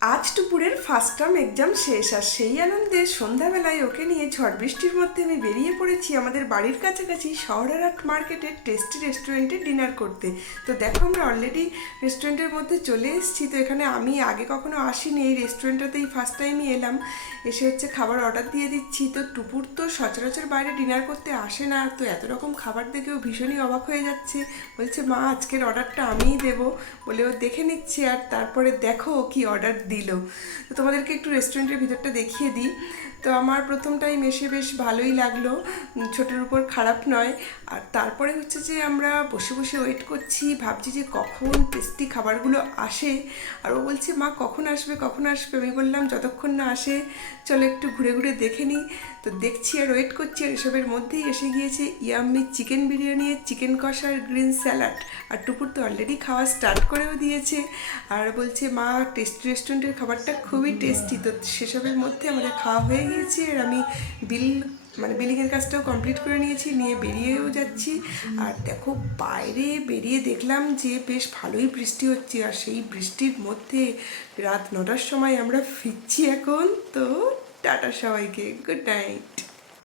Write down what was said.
আজ টুপুরের first term exam শেষ, আর সেই আনন্দে সন্ধ্যাবেলায় ওকে নিয়ে ঝড় বৃষ্টির মধ্যে আমি বেরিয়ে পড়েছি আমাদের বাড়ির কাছাকাছি শহরেরহাট মার্কেটের টেস্টি রেস্টুরেন্টে ডিনার করতে। তো দেখো আমরা অলরেডি রেস্টুরেন্টের মধ্যে চলে এসেছি। তো এখানে আমি আগে কখনো আসিনি, এই রেস্টুরেন্টটাতেই ফার্স্ট টাইমই এলাম। এসে হচ্ছে খাবার অর্ডার দিয়ে দিচ্ছি। তো টুপুর তো সচরাচর বাইরে ডিনার করতে আসে না, তো এত রকম খাবার দেখেও ভীষণই অবাক হয়ে যাচ্ছে। বলছে মা আজকের অর্ডারটা আমিই দেবো, বলে ও দেখে নিচ্ছে আর তারপরে দেখো ও কি অর্ডার দিল। তো তোমাদেরকে একটু রেস্টুরেন্টের ভিতরটা দেখিয়ে দিই। তো আমার প্রথম টাইম এসে বেশ ভালোই লাগলো, ছোটোর উপর খারাপ নয়। আর তারপরে হচ্ছে যে আমরা বসে বসে ওয়েট করছি, ভাবছি যে কখন টেস্টি খাবারগুলো আসে। আর ও বলছে মা কখন আসবে কখন আসবে, আমি বললাম যতক্ষণ না আসে চলো একটু ঘুরে ঘুরে দেখে নিই। তো দেখছি আর ওয়েট করছি, আর এসবের মধ্যেই এসে গিয়েছে ইয়াম্মি চিকেন বিরিয়ানি, চিকেন কষা আর গ্রিন স্যালাড। আর টুকুর তো অলরেডি খাওয়া স্টার্ট করেও দিয়েছে, আর বলছে মা টেস্টি রেস্টুরেন্টের খাবারটা খুবই টেস্টি। তো সেসবের মধ্যে আমাদের খাওয়া হয়ে গিয়েছে, আর আমি বিল বিলিংয়ের কাজটাও কমপ্লিট করে নিয়েছি, নিয়ে বেরিয়েও যাচ্ছি। আর দেখো বাইরে বেরিয়ে দেখলাম যে বেশ ভালোই বৃষ্টি হচ্ছে, আর সেই বৃষ্টির মধ্যে রাত 9টার সময় আমরা ফিরছি এখন। তো টাটা সবাইকে, গুড নাইট।